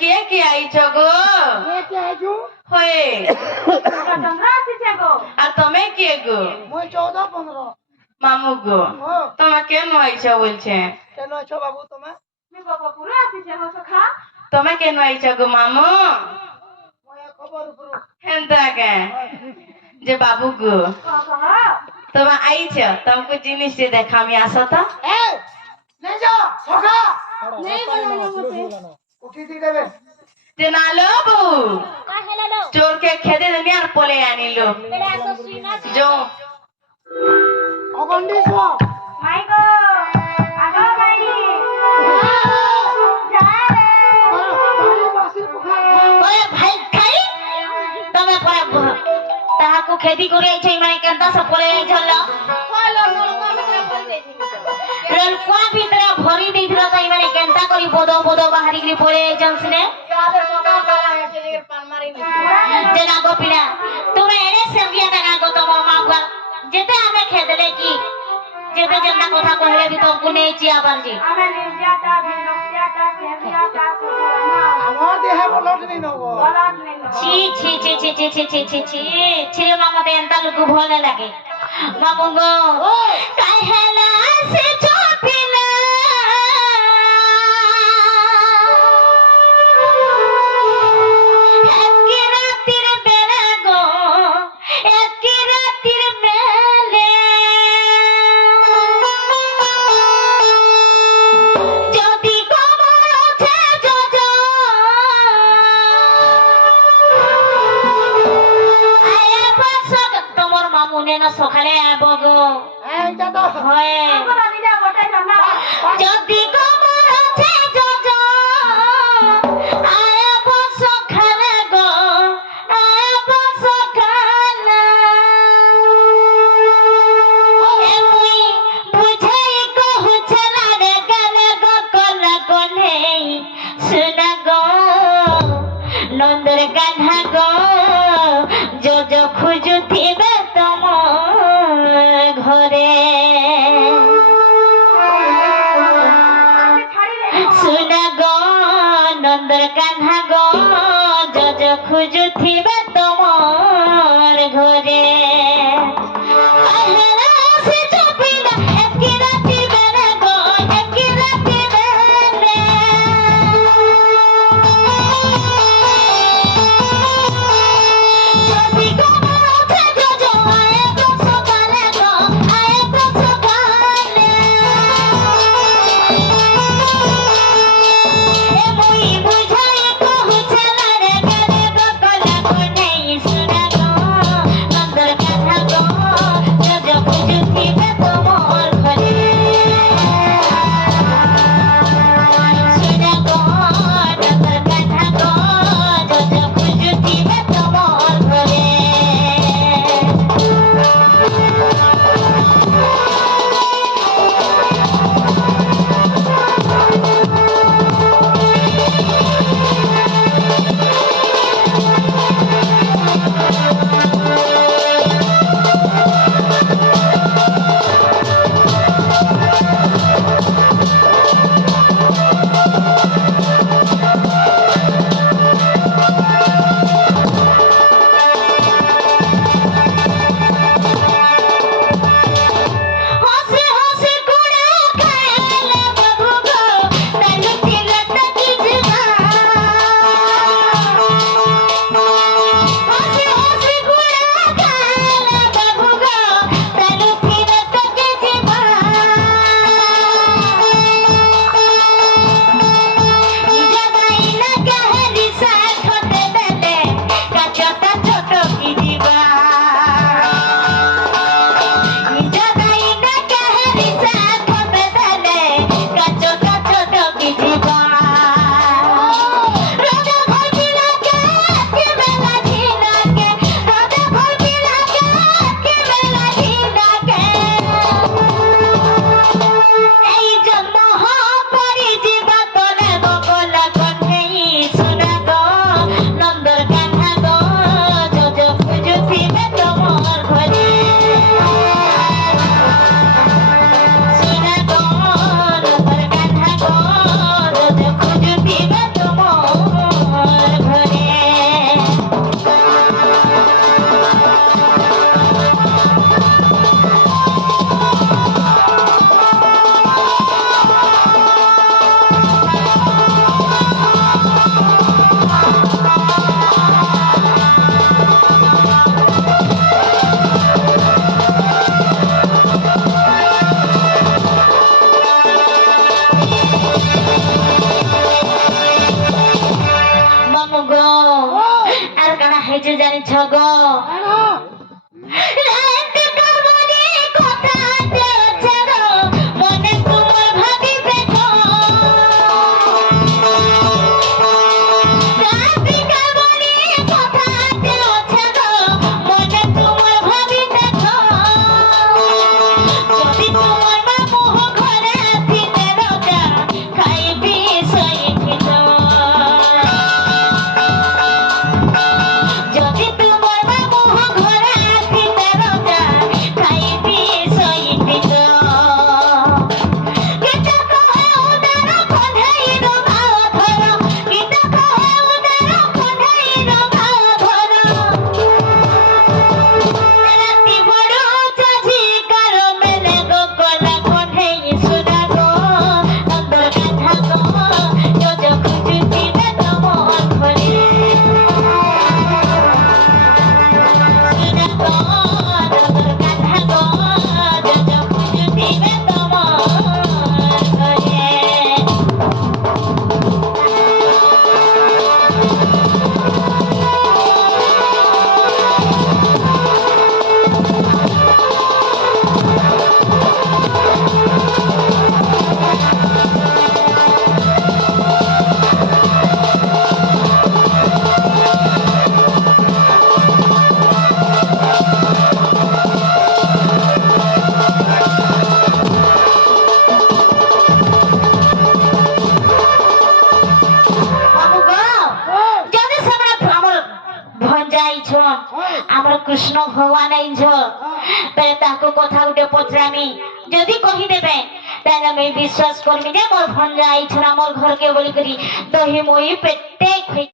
কে আইছ গো? কে আইছু? হয়ে চন্দ্রা আসিছে গো। আর তুমি কে গো? মই 14-15। মামু গো ও তোমা কেন আইছ বলছে? কেন আইছো বাবু তুমি? আমি বাবাপুরে আসিছে গো সখা। তুমি কেন আইছ গো মামু? মই খবর পুরো। হেন্তা কে যে বাবু গো সখা তোমা আইছ তোমাকে জিনিস দেখা আমি আসো তো। এ নে যা সখা। নেই বলো মতে। উঠি দি দেবে। যে না লো বউ কা হেলালো। চোরকে খেদে দেনি আর পলে আনিলো বেলে আসো সুইনা। जो অগন্ডি সো। মাই গো। আগো মাই। যা রে। বাড়ি বাসি পুখা। ओए भाई खाई तमे पर ताहाको खेती करे छै माने केनता से पले झल्ला কলো নলকা ভিতরে ভরি দেইছি। ललकुआ भीतर भरी देथिला ताई माने केनता करी बोदो बोदो बाहरी के पले जंसने যাদের সখা পালা হেছে পান মারি নি। जना गो पिला तुमे एने सेविया तना गो तम मागवा जेते हमें खेदले की जेते जनता কথা কইলে भी तो गुने चिया बांजी আমি নির্যাতা বিনক্তিয়াতা সেবিয়াতা সগুনা। আমার দেহে বলট নি নগো। বলাত নেই। ছি ছি ছি ছি ছি ছি ছি ছি ছি ছিরে মামা তে এন্তা লুকু ভয় লাগে মামু গো কাহেলা সে চপিলা একি রাতির বেলা গো একি রাতির বেলে যদি কমল ওঠে যোজ আয়া বসক তোমার মামুনে না সকালে আব গো এইটা তো হয় আমরা নিজে বটে জানা। যদি কমল ওঠে যোজ আয়া বসক খালে গো আয়া বসক খালে এমুই বুঝাই কহুছে না রে গালে গো কলা কোনে শুনা গো নন্দর গাধা গো যোজ খুঁজুথিবে তম ঘরে ছাড়ি দে। শুনা গো নন্দর গাধা গো যোজ খুঁজুথিবে তমর ঘরে আহেলা সে চপিলা একি রাতি বেলা গো একি রাতি বেলা যদি কমল ওঠে যোজ আয়ে তো সকালে গো আয়ে তো সকালে এমুই বুঝাই কহুছে না রে গালে গো কলা যখন আমার কৃষ্ণ ভগবান আইছ তাহলে তাকে কথা উঠে পচরামি যদি কহিদেবে তাহলে আমি বিশ্বাস করবি যে মোর ভঞ্জা আইছ আমার ঘরকে বলি করি দহি মই প্রত্যেক